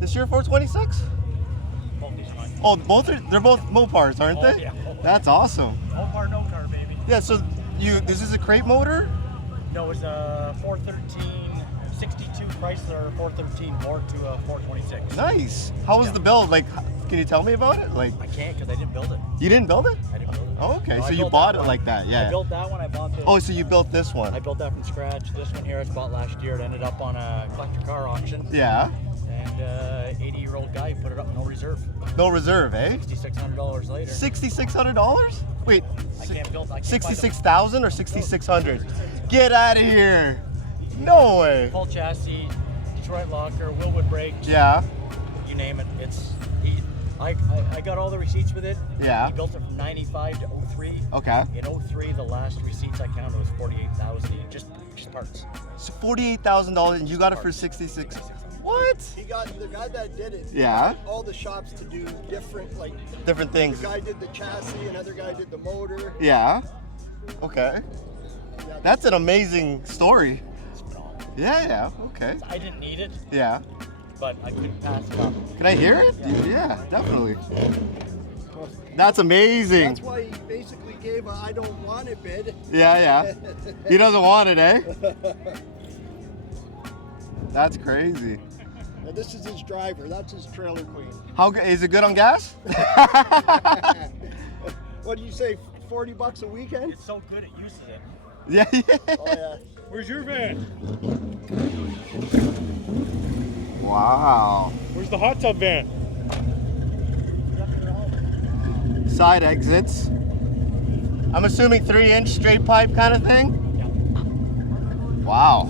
This year 426? Both these ones. Oh, they're both Mopars, aren't they? Yeah. That's awesome. Mopar, no car, baby. Yeah, so this is a crate motor? No, it's a 413, 62 Chrysler 413 bored to a 426. Nice. How was the build? Like, can you tell me about it? Like, I can't because I didn't build it. you didn't build it? I didn't build it. Oh, okay. No, So I you built bought that it one. like that, yeah. I built that one. I bought this. Oh, so you built this one? I built that from scratch. This one here I bought last year. It ended up on a collector car auction. Yeah. And 80-year-old guy put it up, no reserve. No reserve, eh? $6,600 later. $6,600? Wait. I can't build. I can't 66,000 or 6,600? Get out of here! No way. Full chassis, Detroit locker, Willwood brakes. Yeah. You name it. I got all the receipts with it. Yeah. He built it from 95 to 03. Okay. In 03, the last receipts I counted was 48,000 just parts. So $48,000 and you got it for 66. What? He got the guy that did it. Yeah. Got all the shops to do different Things. The guy did the chassis, another guy did the motor. Yeah. Okay. Yeah, That's an amazing story. It's phenomenal. Yeah. Okay. I didn't need it, Yeah. but I couldn't pass it up. Can I hear it? Yeah, definitely. That's amazing. That's why he basically gave a I don't want it bid. Yeah. He doesn't want it, eh? That's crazy. Now this is his driver. That's his trailer queen. How good is it? Good on gas? What do you say? $40 a weekend? It's so good it uses it. Yeah. Oh yeah. Where's your van? Wow. Where's the hot tub van? Side exits. I'm assuming 3-inch straight pipe kind of thing? Yeah. Wow.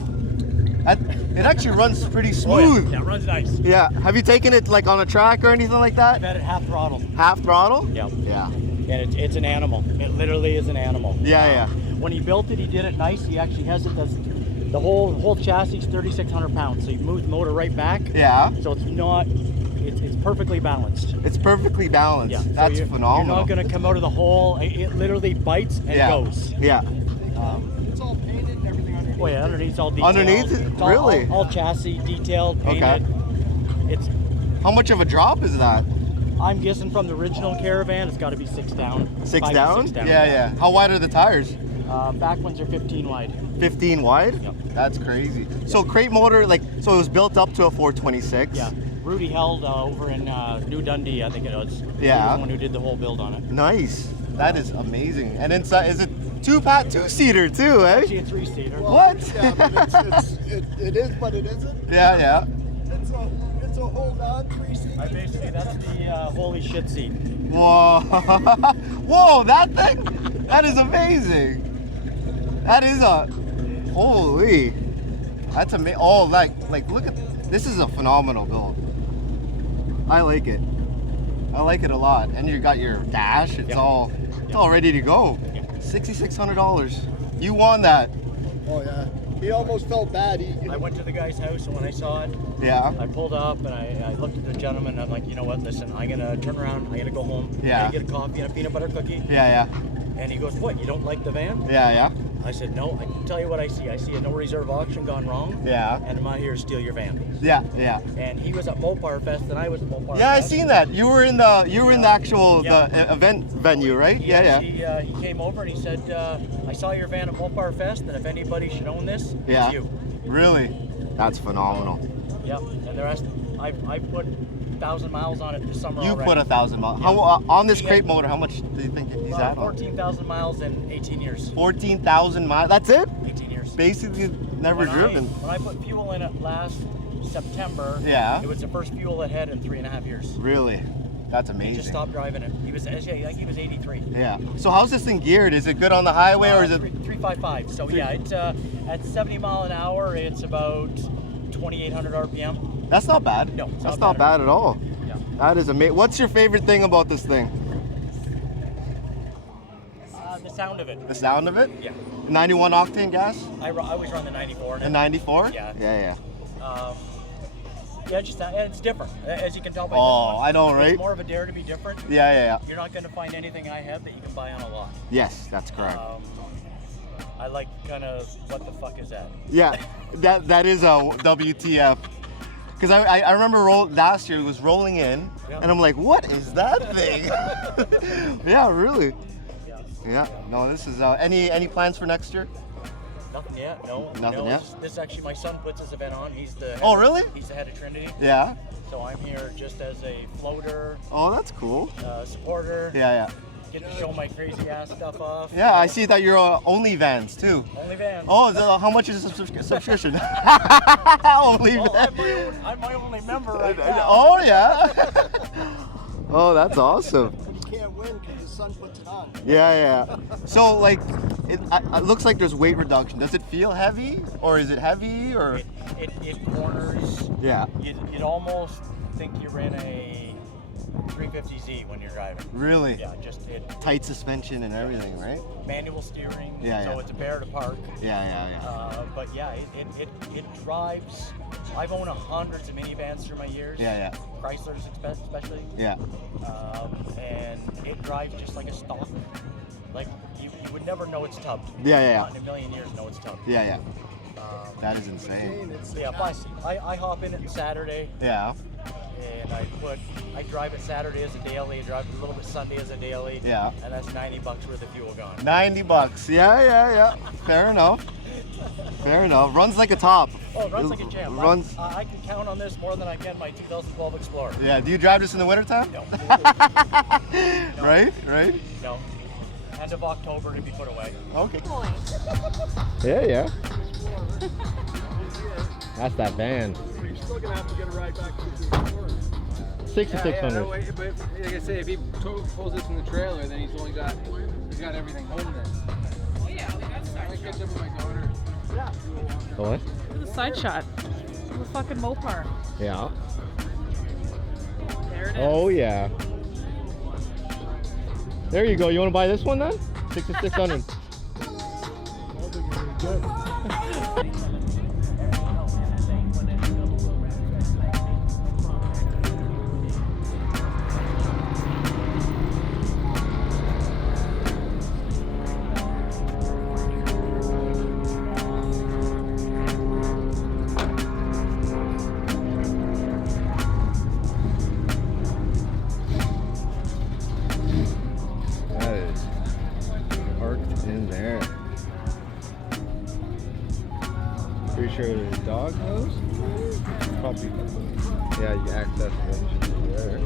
It actually runs pretty smooth. Yeah, it runs nice. Yeah. Have you taken it like on a track or anything like I've that? had it half throttle. Half throttle? Yeah. Yeah. And it's an animal. It literally is an animal. Yeah. When he built it, he did it nice. He actually has it. The whole chassis is 3,600 pounds. So you move the motor right back. Yeah. So it's not. It's perfectly balanced. It's perfectly balanced. Yeah. That's so phenomenal. You're not going to come out of the hole. It literally bites and goes. Yeah. It's all painted and everything underneath. Oh yeah, underneath's all detailed. Underneath it? It's all- Really? All chassis detailed, painted. Okay. It's. How much of a drop is that? I'm guessing from the original caravan, it's got to be 6 down. 6 5 to down? 6 down. Yeah. How wide are the tires? Back ones are 15 wide. 15 wide? Yep. That's crazy. So crate motor, so it was built up to a 426? Yeah. Rudy held over in New Dundee, I think it was. Yeah. He was the one who did the whole build on it. Nice. That is amazing. And inside, is it two-seater too, eh? Actually, a 3-seater. Well, What? Yeah, but it is, but it isn't. Yeah. It's a hold on 3-seat. Basically, that's the holy shit seat. Whoa. Whoa, that thing? That is amazing. That is holy. That's amazing. Oh, like look at, this is a phenomenal build. I like it. I like it a lot. And you got your dash. It's all ready to go. $6,600. You won that. Oh yeah. He almost felt bad. I went to the guy's house, and when I saw it, Yeah. I pulled up and I looked at the gentleman. And I'm like, you know what? Listen, I'm gonna turn around. I'm gonna go home. Yeah. I'm gonna get a coffee and a peanut butter cookie. Yeah. And he goes, "What? You don't like the van?" Yeah. I said, "No. I can tell you what I see. I see a no reserve auction gone wrong. Yeah. And I'm out here to steal your van." Yeah. And he was at Mopar Fest, and I was at Mopar. Yeah, I Fest. seen that. You were in the actual Yeah. the event venue, right? Yeah. He came over and he said, "I saw your van at Mopar Fest, and if anybody should own this, Yeah. it's you." Really? That's phenomenal. Yep. And the rest, I put 1,000 miles on it this summer. You already. put 1,000 miles. Yeah. How on this He crate had- motor? How much do you think he's at? 14,000 miles in 18 years. 14,000 miles. That's it? 18 years. Basically, never driven. When I put fuel in it last September, Yeah. it was the first fuel it had in 3.5 years. Really? That's He amazing. just stopped driving it. He was actually, I think he was 83. Yeah. So how's this thing geared? Is it good on the highway or is it? 355. So yeah, it's at 70 mile an hour, it's about 2,800 RPM. That's not bad. No, it's That's not not bad at all. Yeah. That is amazing. What's your favorite thing about this thing? The sound of it. The sound of it? Yeah. 91 octane gas? I always run the 94. The 94? Yeah. Yeah. Yeah, it's different, as you can tell by Oh, this one. I know, right? It's more of a dare to be different. Yeah. You're not going to find anything I have that you can buy on a lot. Yes, that's correct. I like kind of, what the fuck is that? Yeah, that is a WTF. Because I remember last year it was rolling in, and I'm like, what is that thing? Yeah, really. Yeah. No, this is any plans for next year? Nothing yet. No. Nothing yet? This is actually my son puts this event on. He's the head Oh, really? He's the head of Trinity. Yeah. So I'm here just as a floater, Oh, that's cool. supporter. Yeah. Get to show my crazy ass stuff off. Yeah, I see that you're OnlyVans too. OnlyVans. Oh, so how much is the subscription? OnlyVans. I'm my only member right now. Oh yeah. Oh, that's awesome. But he can't win because his son puts it on. Yeah. So like, it looks like there's weight reduction. Does it feel heavy, or is it heavy, or? It corners. Yeah. You'd almost think you're in a 350Z when you're driving. Really? Yeah, just Tight suspension and everything, right? manual steering. Yeah, So yeah. it's a bear to park. Yeah. But yeah, it drives. I've owned hundreds of minivans through my years. Yeah. Chryslers especially. Yeah. And it drives just like a stock. Like you would never know it's tubbed. Yeah. Not in a million years know it's tubbed. Yeah. That is insane. Yeah, I hop in it Saturday. Yeah. And I drive it Saturday as a daily, drive it a little bit Sunday as a daily. Yeah. And that's $90 worth of fuel gone. $90. Yeah. Fair enough. Runs like a top. Oh, it runs like a champ. Runs. I can count on this more than I can my 2012 Explorer. Yeah. Do you drive this in the wintertime? No. Right. No. End of October to be put away. Okay. Yeah. That's that van. You're still gonna have to get a ride back to the store. 6,600. no, but like I say, if he pulls this in the trailer, then he's got everything home then. Oh yeah, we got I side might shot. catch up with my daughter. The what? Look at the side shot. The fucking Mopar. Yeah. There it is. Oh yeah. There you go. You want to buy this one then? 6,600. That is parked in there. Pretty sure there's a dog house. Probably. Yeah, you access it there.